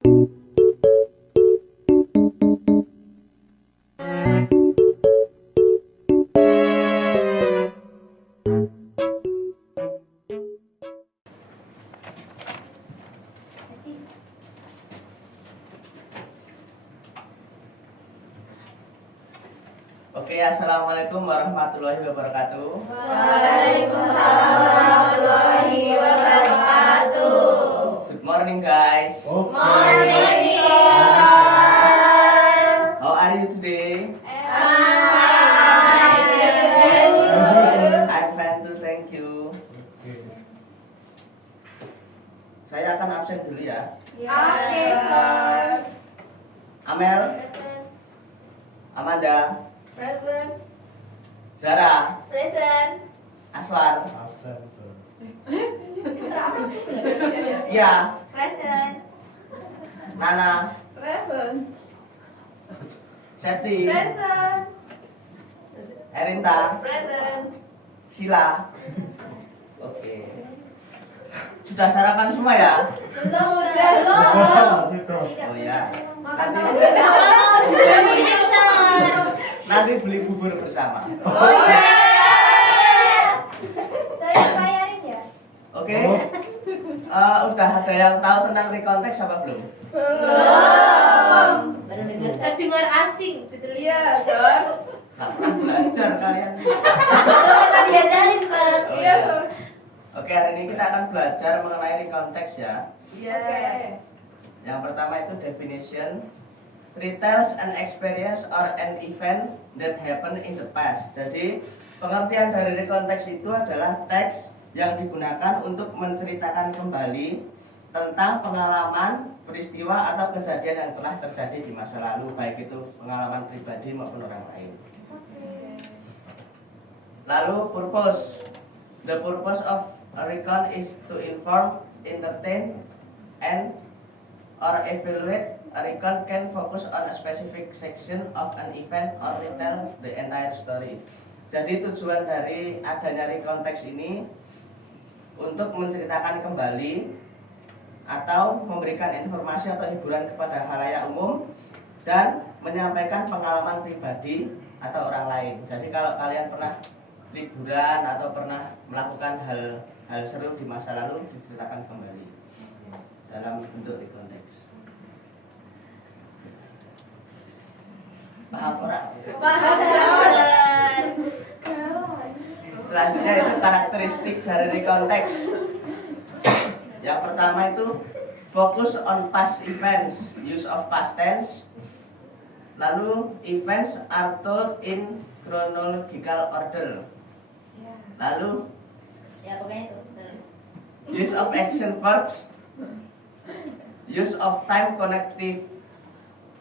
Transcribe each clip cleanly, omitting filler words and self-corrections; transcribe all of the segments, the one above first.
Oke, assalamualaikum warahmatullahi wabarakatuh. Waalaikumsalam warahmatullahi wabarakatuh. Good morning, guys. Morning, sir. How are you today? I'm fine too, thank you. Saya akan absen dulu ya. Oke, sir. Amel, Present. Amanda, Present. Zara, Present. Aswar, Absent, sir. Kia, Present. Nana, Present. Septi, Present. Erinta, Present. Sila. Oke. Sudah sarapan semua ya? Belum, Masih kok. Oh ya. Makan Nanti, sir. nanti beli bubur bersama. Oh iya. Saya bayarin ya? Oke. Udah ada yang tahu tentang reconteks apa belum? Belum. Baru dengar. Terdengar asing, betul? Iya, sir. Nggak pernah belajar kalian. Belum diajarin, Pak. Oh, iya. Oke, hari ini kita akan belajar mengenai reconteks ya. Iya. Yang pertama itu definition, retells an experience or an event that happened in the past. Jadi pengertian dari reconteks itu adalah teks yang digunakan untuk menceritakan kembali tentang pengalaman, peristiwa atau kejadian yang telah terjadi di masa lalu, baik itu pengalaman pribadi maupun orang lain. Lalu purpose. The purpose of a recount is to inform, entertain, and or evaluate. A recount can focus on a specific section of an event or retell the entire story. Jadi tujuan dari adanya reconteks ini untuk menceritakan kembali atau memberikan informasi atau hiburan kepada khalayak umum dan menyampaikan pengalaman pribadi atau orang lain. Jadi kalau kalian pernah liburan atau pernah melakukan hal seru di masa lalu, diceritakan kembali dalam bentuk reconteks. Paham orang? Paham. Selanjutnya itu karakteristik dari reconteks. Yang pertama itu focus on past events, use of past tense. Lalu events are told in chronological order. Lalu Ya, pokoknya itu. use of action verbs, use of time connective.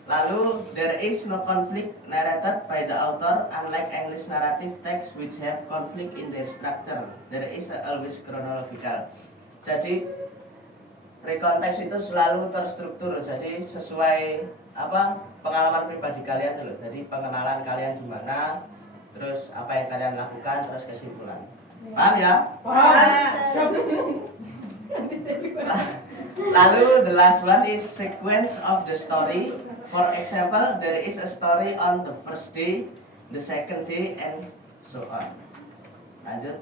Lalu there is no conflict narrated by the author, unlike English narrative texts which have conflict in their structure. There is always chronological. Jadi reconteks itu selalu terstruktur. Jadi sesuai pengalaman pribadi kalian dulu. Jadi pengenalan kalian di mana, terus apa yang kalian lakukan, terus kesimpulan. Paham ya? Lalu the last one is sequence of the story. For example, there is a story on the first day, the second day, and so on. Lanjut.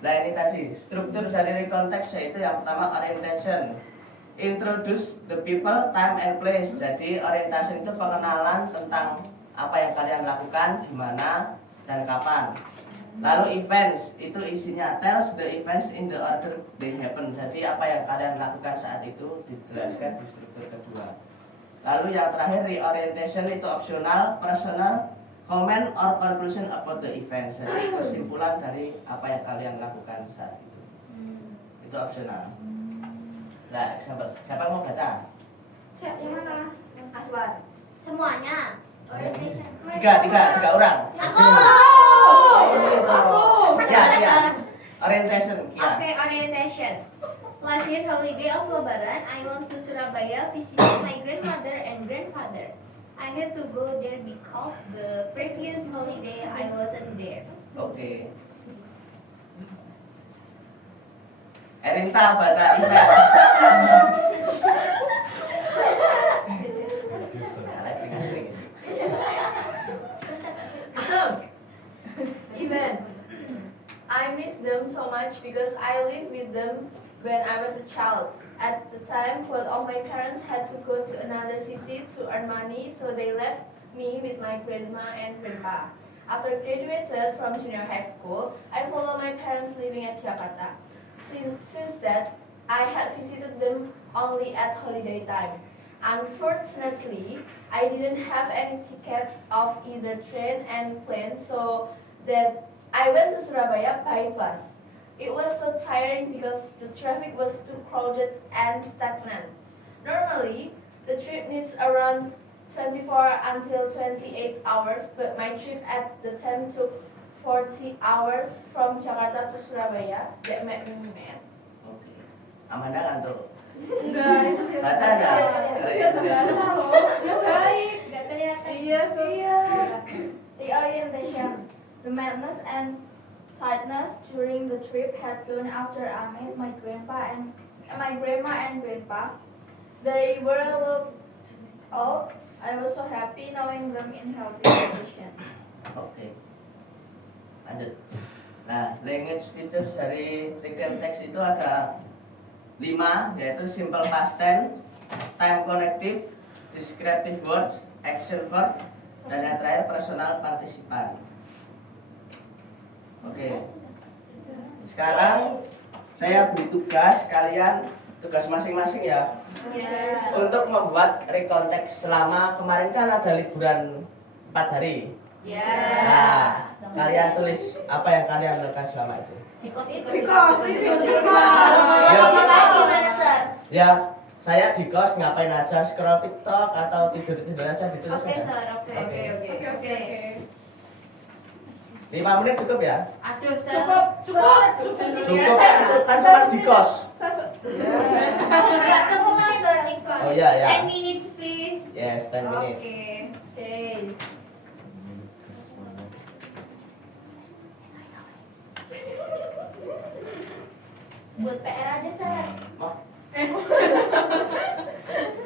Nah ini tadi struktur dari reconteks, yaitu yang pertama orientation. Introduce the people, time and place. Jadi orientation itu pengenalan tentang apa yang kalian lakukan, di mana dan kapan. Lalu events itu isinya tells the events in the order they happen. Jadi apa yang kalian lakukan saat itu dijelaskan di struktur kedua. Lalu yang terakhir reorientation itu optional, personal, comment or conclusion about the events. Jadi kesimpulan dari apa yang kalian lakukan saat itu. Itu optional. Nah, siapa mau baca? Siap, yang mana? Aswar. Semuanya. Orientation. Tiga orang. Aku. Ya. Orientation. Ya. Oke, orientation. Last year holiday of Lebaran, I went to Surabaya visiting my grandmother and grandfather. I had to go there because the previous holiday I wasn't there. Oke. Erinta baca event. with them when I was a child. At the time, both of my parents had to go to another city to earn money, so they left me with my grandma and grandpa. After graduated from junior high school, I followed my parents living at Jakarta. Since that, I had visited them only at holiday time. Unfortunately, I didn't have any ticket of either train and plane, so that I went to Surabaya by bus. It was so tiring because the traffic was too crowded and stagnant. Normally, the trip needs around 24 until 28 hours, but my trip at the time took 40 hours from Jakarta to Surabaya. That made me mad. Oke. Amanda ngantuk. Enggak, itu biar Baca enggak? baca loh. Ya baik. Gak kelihatan. Iya, iya. The orientation, the madness and tiredness during the trip had gone after I met my grandpa and my grandma and grandpa. They were looked old. I was so happy knowing them in healthy condition. Oke. Lanjut. Nah, language features dari written text itu ada 5, yaitu simple past tense, time connective, descriptive words, action verb, dan yang terakhir personal partisipan. Oke. Sekarang saya beri tugas kalian, tugas masing-masing ya, untuk membuat recount text. Selama kemarin kan ada liburan 4 hari. Nah, kalian tulis apa yang kalian lakukan selama itu. Ya, saya di kos ngapain aja, scroll TikTok atau tidur aja ditulis Oke, aja. Sir. Oke. 5 menit cukup ya? Aduh, Sir. Cukup. Cukup, kan cuma di kos. Ya, semua, Sir. Oh iya, ya. 10 minutes, please. Yes, 10 menit. Oke. Buat PR aja, Sar. Mau?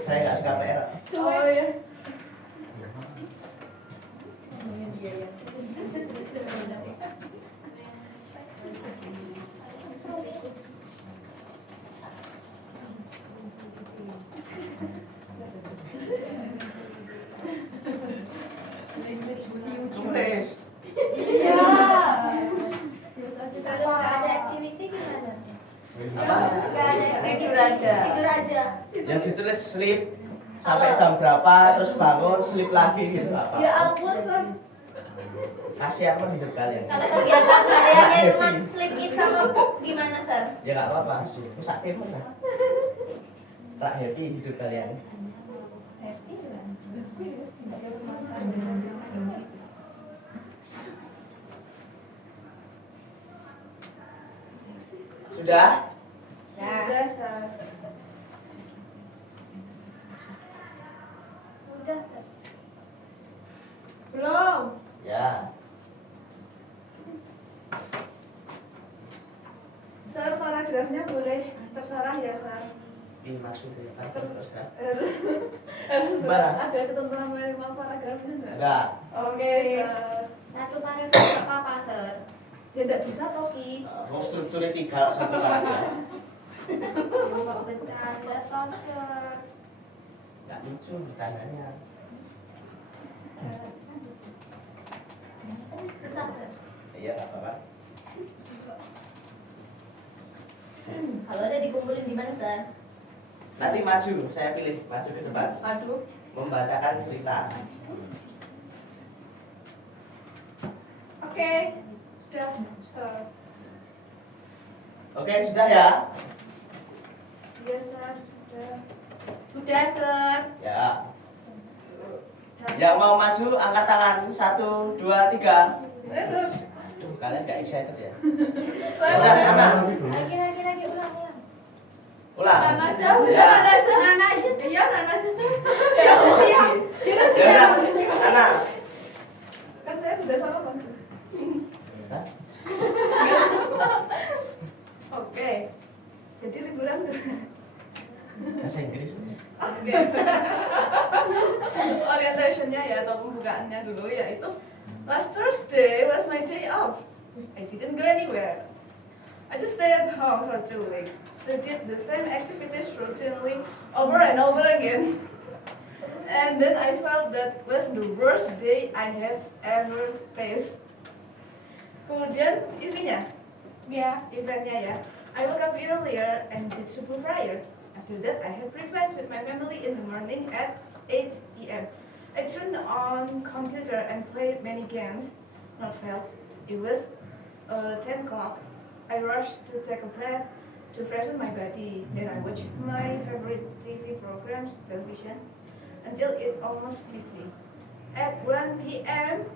Saya nggak suka PR. Oh ya. Tulis. Iya. Kalau nggak ada activity gimana? Apa? Nggak ada Tidur aja. Tidur aja. Yang ditulis sleep sampai jam berapa, terus bangun, sleep lagi gitu apa? Ya ampun, San. Kasihan kan hidup kalian. Kalau kegiatan hariannya cuma sleep in sama pup gimana, Sar? Ya nggak apa-apa, sakit lah. Tak happy hidup kalian. Sudah? Sudah, San. Sudah, Sir. Belum. Ya. Sar, paragrafnya boleh terserah ya, Sar. Ini maksudnya apa terus kan? Harus Gimana? ada ketentuan minimal paragrafnya enggak? Enggak. Oke, Sar. Satu paragraf nggak apa-apa, Sir. Ya enggak bisa, Toki. Mau strukturnya 3 satu paragraf. Nggak bercanda, toh, Sir. Enggak lucu bercandanya. Susah, Sir. Iya, nggak apa-apa. Kalau udah dikumpulin di mana, Sar? Nanti maju, saya pilih maju ke depan. Aduh. Membacakan cerita. Oke. Sudah, Sar. Oke, sudah ya? Iya, Sar. Sudah. Sudah, Sir. Ya. Yang mau maju angkat tangan 1, 2, 3. Saya, Sar. Aduh, kalian nggak excited ya? Saya, Udah, Sar. Nana. Lagi, ulang. Ulang. Nana aja, Ya. Nana aja. Nana aja. Iya, Nana aja, Sar. Ya, siap. Kita Ya siap. udah, Nana. Kan saya sudah salah, Bang. Hah? Oke. Jadi liburan Bahasa Inggris. Oke. Orientationnya ya atau pembukaannya dulu yaitu last Thursday was my day off. I didn't go anywhere. I just stayed at home for 2 weeks to did the same activities routinely over and over again. And then I felt that was the worst day I have ever faced. Kemudian isinya, eventnya ya. I woke up earlier and did subuh prayer. After that, I had breakfast with my family in the morning at 8 a.m. I turned on computer and played many games. Not failed. It was 10 o'clock. I rushed to take a bath to freshen my body. Then I watched my favorite TV programs, television, until it almost midnight. At 1 p.m.,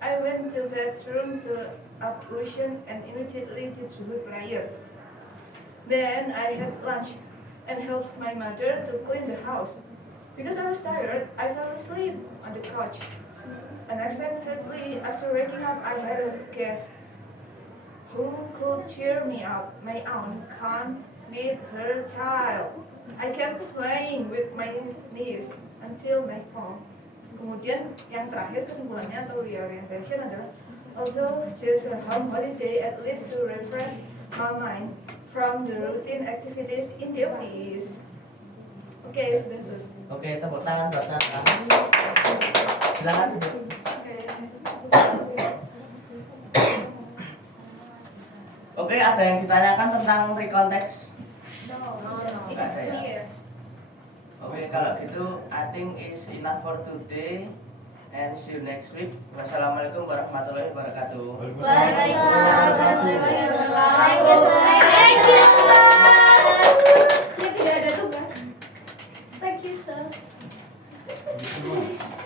I went to bathroom to ablution and immediately did subuh prayer. Then I had lunch and helped my mother to clean the house. Because I was tired, I fell asleep on the couch. Unexpectedly, after waking up, I had a guess. Who could cheer me up? My aunt can't with her child. I kept playing with my niece until nightfall. Kemudian yang terakhir kesimpulannya atau reorientation adalah, although just a home holiday, at least to refresh my mind from the routine activities in the office. Oke, sudah selesai. Oke, tepuk tangan buat Nathan. Silakan. Oke, ada yang ditanyakan tentang reconteks? No, Enggak, it's saya. clear. Oke, kalau gitu I think is enough for today and see you next week. Wassalamualaikum warahmatullahi wabarakatuh. Waalaikumsalam warahmatullahi wabarakatuh. Thank you, sir. Ini tidak ada tugas. Thank you, sir. Gitu, Mas.